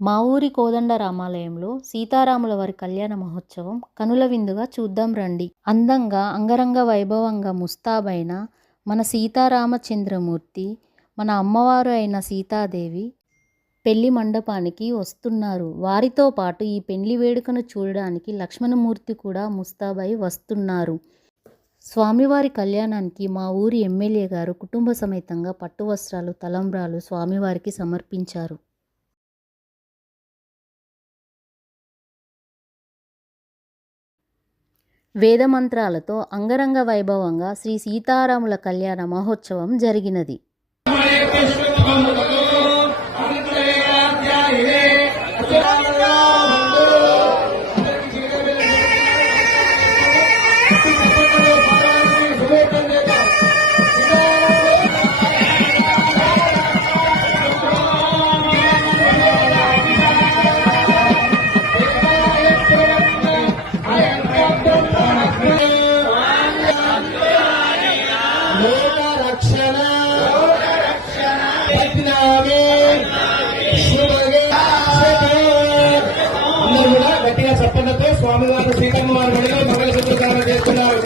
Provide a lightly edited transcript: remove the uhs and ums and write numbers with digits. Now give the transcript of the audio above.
మా ఊరి కోదండ రామాలయంలో సీతారాముల వారి కళ్యాణ మహోత్సవం కనుల విందుగా చూద్దాం రండి. అందంగా అంగరంగ వైభవంగా ముస్తాబైన మన సీతారామచంద్రమూర్తి, మన అమ్మవారు అయిన సీతాదేవి పెళ్లి మండపానికి వస్తున్నారు. వారితో పాటు ఈ పెళ్లి వేడుకను చూడడానికి లక్ష్మణమూర్తి కూడా ముస్తాబై వస్తున్నారు. స్వామివారి కళ్యాణానికి మా ఊరి ఎమ్మెల్యే గారు కుటుంబ సమేతంగా పట్టు వస్త్రాలు, తలంబ్రాలు స్వామివారికి సమర్పించారు. వేదమంత్రాలతో అంగరంగ వైభవంగా శ్రీ సీతారాముల కళ్యాణ మహోత్సవం జరిగినది. గట్టిగా చప్పలతో స్వామివారు సీతమ్మ వారి మంగళ సూత్రధారణ చేస్తున్నారు.